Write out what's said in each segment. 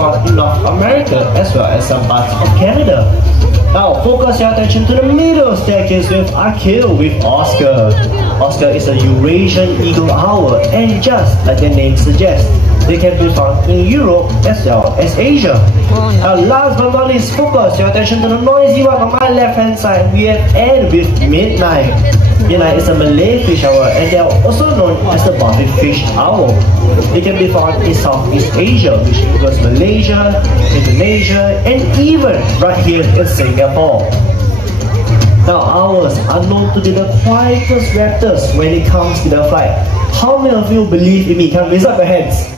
found in North America as well as some parts of Canada. Now focus your attention to the middle staircase with Akil with Oscar. Oscar is a Eurasian eagle owl, and just like the name suggests, they can be found in Europe as well as Asia. Now last but not least, focus your attention to the noisy one on my left hand side. We have end with Midnight. Midnight is a Malay fish owl, and they are also known as the Baltic fish owl. They can be found in Southeast Asia, which includes Malaysia, Indonesia, and even right here in Singapore. Now owls are known to be the quietest raptors when it comes to their flight. How many of you believe in me? Can raise up your hands.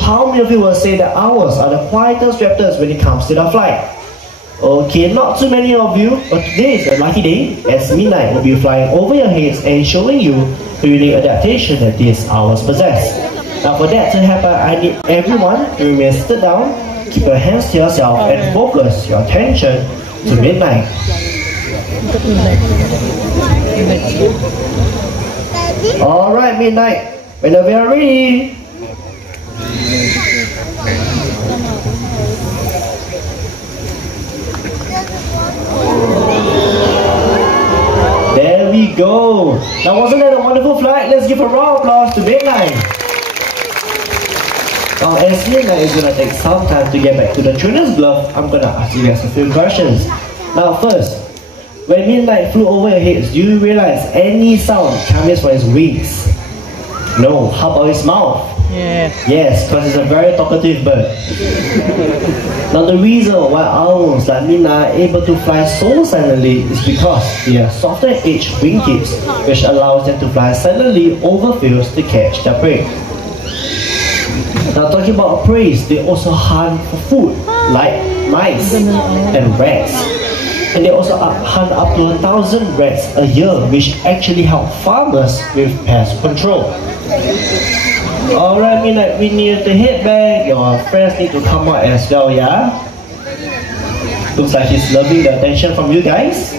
How many of you will say that owls are the quietest raptors when it comes to their flight? Okay, not too many of you, but today is a lucky day as Midnight will be flying over your heads and showing you the unique adaptation that these owls possess. Now for that to happen, I need everyone to remain stood down, keep your hands to yourself and focus your attention to Midnight. Alright Midnight, whenever you're ready. There we go. Now wasn't that a wonderful flight? Let's give a round of applause to Midnight. Now as Midnight is going to take some time to get back to the trainer's glove, I'm going to ask you guys a few questions. Now first, when Midnight flew over your heads, do you realize any sound coming from his wings? No. How about his mouth? Yeah. Yes, because it's a very talkative bird. Now the reason why owls like Midnight are able to fly so silently is because they have softer edge wing tips, which allows them to fly silently over fields to catch their prey. Now talking about prey, they also hunt for food like mice and rats. And they also hunt up to 1,000 rats a year, which actually help farmers with pest control. Alright Midnight, we need to head back. Your friends need to come out as well, yeah? Looks like he's loving the attention from you guys.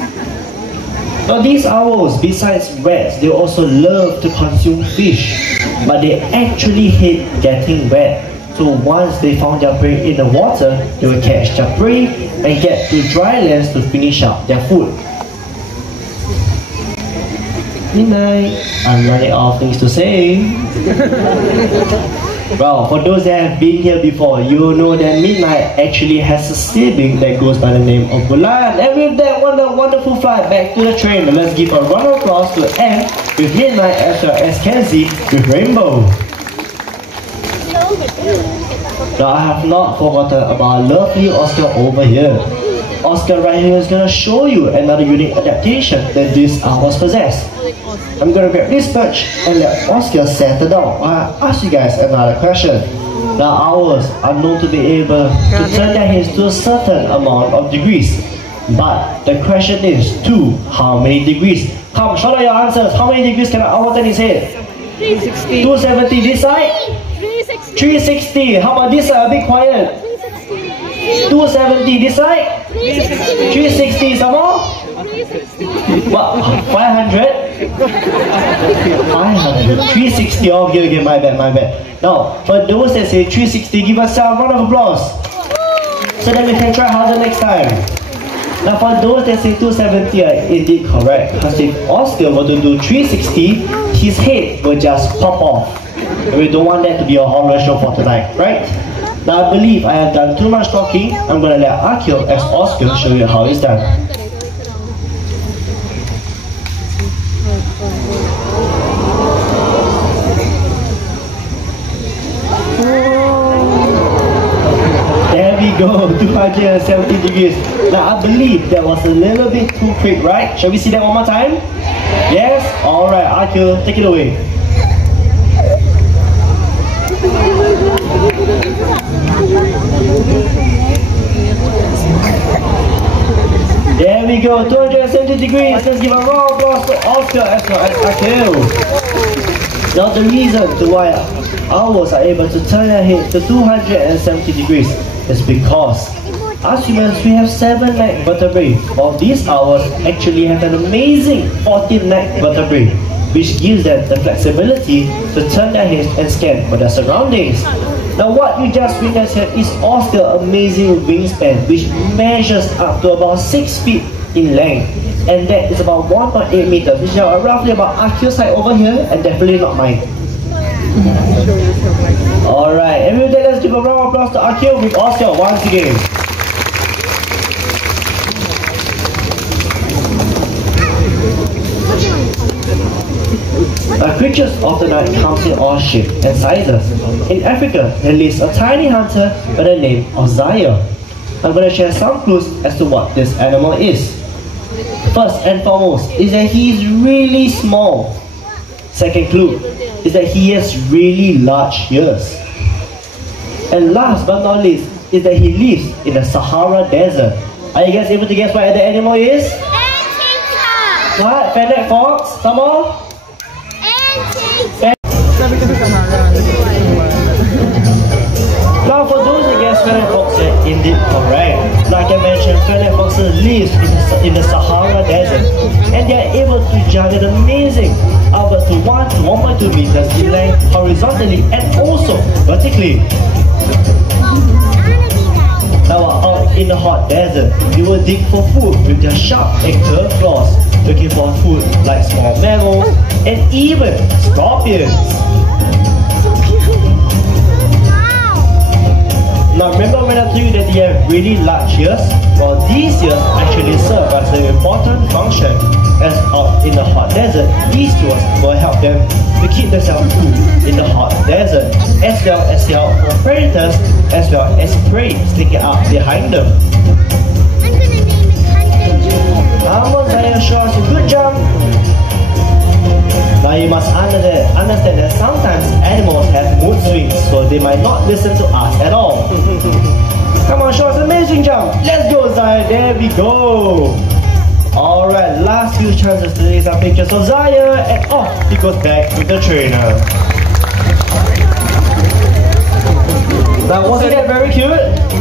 Now these owls, besides rats, they also love to consume fish, but they actually hate getting wet. So once they found their prey in the water, they will catch their prey and get to dry lands to finish up their food. Midnight, I'm running out of things to say. Well, for those that have been here before, you know that Midnight actually has a sibling that goes by the name of Bulan. And with that wonderful flight back to the train, let's give a round of applause to Anne with Midnight as well as Kenzie with Rainbow. Now I have not forgotten about lovely Oscar over here. Oscar right here is going to show you another unique adaptation that these owls possess. I'm going to grab this perch and let Oscar settle down. I'll ask you guys another question. Now owls are known to be able to turn their heads to a certain amount of degrees. But the question is, to how many degrees? Come, shout out your answers. How many degrees can an owl turn his head? 360. 270 this side? 360. 360. How about this side? A bit quiet. 270 this side? 360. 360 some more? 360. What? 500? 500. 360. Okay, my bad. Now, for those that say 360, give us a round of applause. So that we can try harder next time. Now for those that say 270 are indeed correct, because if Oscar were to do 360, his head will just pop off. And we don't want that to be a horror show for tonight, right? Now I believe I have done too much talking. I'm going to let Akil as Oscar show you how it's done. Go 270 degrees. Now I believe that was a little bit too quick, right? Shall we see that one more time? Yes? Alright, Akil, take it away. There we go, 270 degrees. Let's give a round of applause to Oscar as well as Akil. Now the reason to why owls are able to turn their head to 270 degrees is because as humans we have 7 neck vertebrae, while these owls actually have an amazing 14 neck vertebrae, which gives them the flexibility to turn their heads and scan for their surroundings. Now what you just witnessed here is Oscar's amazing wingspan, which measures up to about 6 feet in length, and that is about 1.8 meters, which are roughly about Akil's height over here, and definitely not mine. Alright, and with that, let's give a round of applause to Akil with Oscar once again. Creatures of the night comes in all shapes and sizes. In Africa, there lives a tiny hunter by the name of Zaire. I'm going to share some clues as to what this animal is. First and foremost is that he is really small. Second clue is that he has really large ears. And last but not least is that he lives in the Sahara Desert. Are you guys able to guess what the animal is? What? Fennec fox? Some more? Now for those who guess fennec fox, are indeed correct. Like I mentioned, fennec foxes live in the Sahara Desert, and they are able to jump at amazing up to 1 to 1.2 meters in length horizontally and also vertically. Now out in the hot desert, you will dig for food with their sharp and curved claws, looking for food like small mammals and even scorpions. Now remember when I told you that they have really large ears? Well, these ears actually serve as an important function, as out in the hot desert, these ears will help them to keep themselves cool in the hot desert, as well as help for predators, as well as prey sticking out behind them. Zaire show us a good jump. Now you must understand that sometimes animals have mood swings, so they might not listen to us at all. Come on, show us an amazing jump. Let's go, Zaire. There we go. Alright, last few chances to take some pictures of Zaire, and off he goes back with the trainer. Now wasn't that very cute?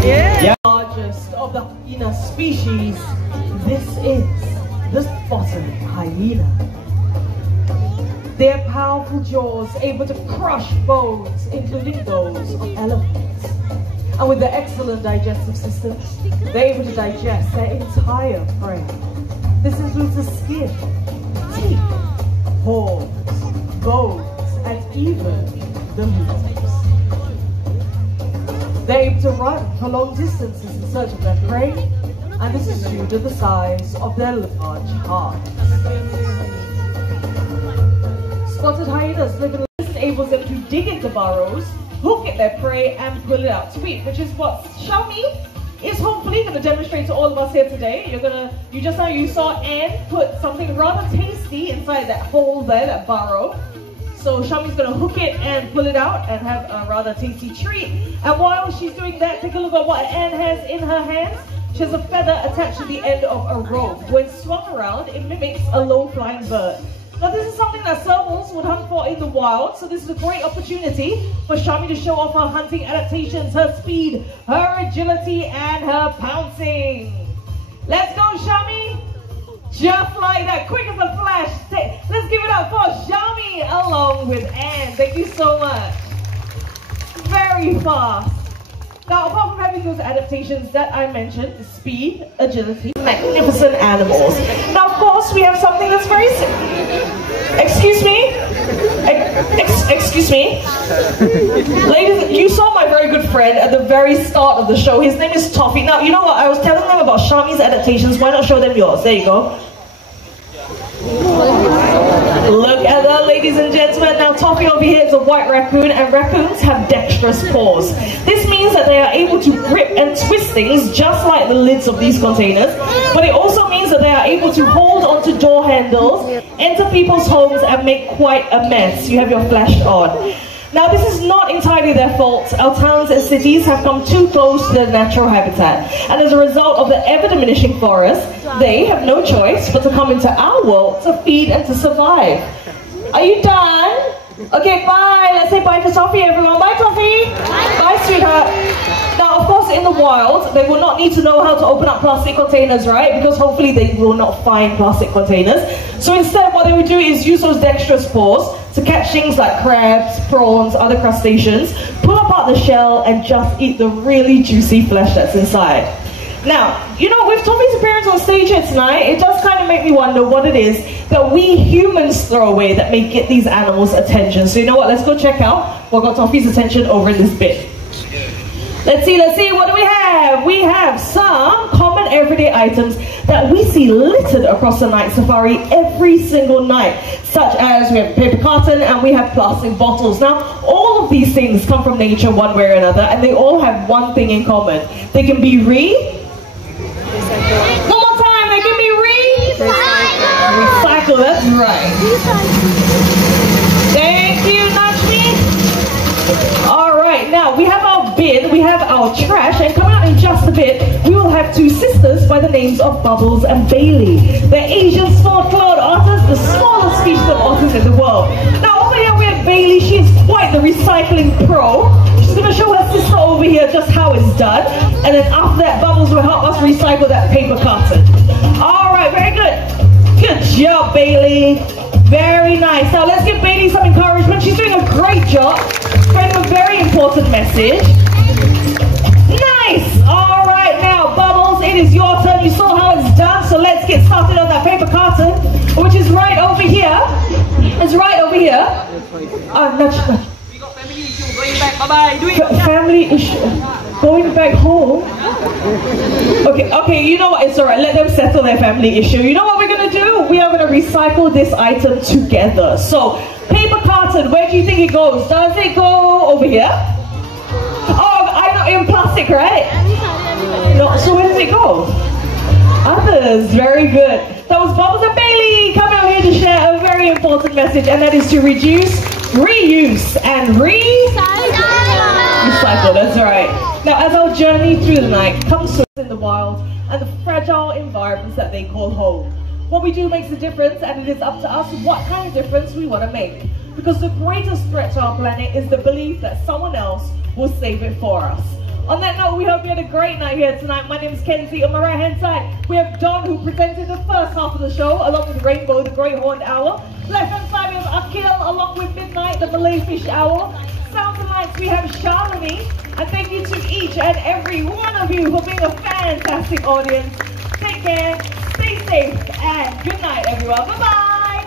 Yeah. Largest of the hyena species, this is the spotted hyena. Their powerful jaws able to crush bones, including those of elephants. And with their excellent digestive system, they're able to digest their entire prey. This includes the skin, teeth, horns, bones, and even the leaves. They're able to run for long distances in search of their prey, and this is due to the size of their large hearts. Spotted hyenas live in this enables them to dig into burrows, hook at their prey, and pull it out to eat, which is what Xiaomi is hopefully going to demonstrate to all of us here today. You saw Anne put something rather tasty inside that hole there, that burrow. So Xiaomi's going to hook it and pull it out and have a rather tasty treat. And while she's doing that, take a look at what Anne has in her hands. She has a feather attached to the end of a rope. When swung around, it mimics a low-flying bird. Now this is something that servals would hunt for in the wild, so this is a great opportunity for Xiaomi to show off her hunting adaptations, her speed, her agility, and her pouncing. Let's go, Xiaomi! Just like that, quick as a flash. Let's give it up for Xiaomi along with Anne. Thank you so much. Very fast. Now, apart from having those adaptations that I mentioned, the speed, agility, magnificent animals. Now, of course, we have something that's very... Excuse me? Excuse me? Ladies, you saw my very good friend at the very start of the show. His name is Toffee. Now, you know what? I was telling them about Xiaomi's adaptations. Why not show them yours? There you go. Look at that, ladies and gentlemen. Now, Toffee over here is a white raccoon, and raccoons have dexterous paws. This means that they are able to grip and twist things just like the lids of these containers, but it also means that they are able to hold onto door handles, enter people's homes, and make quite a mess. You have your flash on. Now, this is not entirely their fault. Our towns and cities have come too close to their natural habitat, and as a result of the ever-diminishing forests, they have no choice but to come into our world to feed and to survive. Are you done? Okay, bye. Let's say bye to Toffee, everyone. Bye, Toffee. Bye, sweetheart. Now, of course, in the wild, they will not need to know how to open up plastic containers, right? Because hopefully they will not find plastic containers. So instead, what they would do is use those dexterous paws to catch things like crabs, prawns, other crustaceans, pull apart the shell and just eat the really juicy flesh that's inside. Now, you know, with Toffee's appearance on stage here tonight, it does kind of make me wonder what it is that we humans throw away that may get these animals' attention. So you know what, let's go check out what got Toffee's attention over in this bit. Let's see, what do we have? We have some common everyday items that we see littered across the night safari every single night, such as we have paper carton and we have plastic bottles. Now, all of these things come from nature one way or another, and they all have one thing in common. They can be one more time, they can be recycle, that's right. Thank you, Najmi. All right, now we have our bin, we have our trash, and coming out in just a bit, we will have two sisters by the names of Bubbles and Bailey. They're Asian small-clawed otters, the smallest species of otters in the world. Now over here we have Bailey. She is quite the recycling pro. She's going to show her sister over here just how it's done, and then after that, Bubbles will help us recycle that paper carton. All right, very good. Good job, Bailey. Very nice. Now let's give Bailey some encouragement. She's doing a great job, spreading a very important message. Nice. All right, now Bubbles, it is your turn. You saw how it's done, so let's get started on that paper carton, which is right over here. It's right over here. Nudge. We got family issue. Going back. Bye-bye. Do it. Family issue. Going back home. Okay, you know what? It's alright. Let them settle their family issue. You know what we're gonna do? We are gonna recycle this item together. So, paper carton, where do you think it goes? Does it go over here? Oh, I know, in plastic, right? No, so where does it go? Others, very good. That was Bubbles and Bailey coming out here to share a very important message, and that is to reduce, reuse, and recycle. That's right. Now, as our journey through the night comes to us in the wild and the fragile environments that they call home, what we do makes a difference, and it is up to us what kind of difference we want to make. Because the greatest threat to our planet is the belief that someone else will save it for us. On that note, we hope you had a great night here tonight. My name is Kenzie. On my right hand side, we have Don, who presented the first half of the show, along with Rainbow, the Great Horned Owl. Left hand side, we have Akil, along with Midnight, the Malay Fish Owl. Sounds and lights, we have Charlene. And thank you to each and every one of you for being a fantastic audience. Take care, stay safe, and good night, everyone. Bye-bye.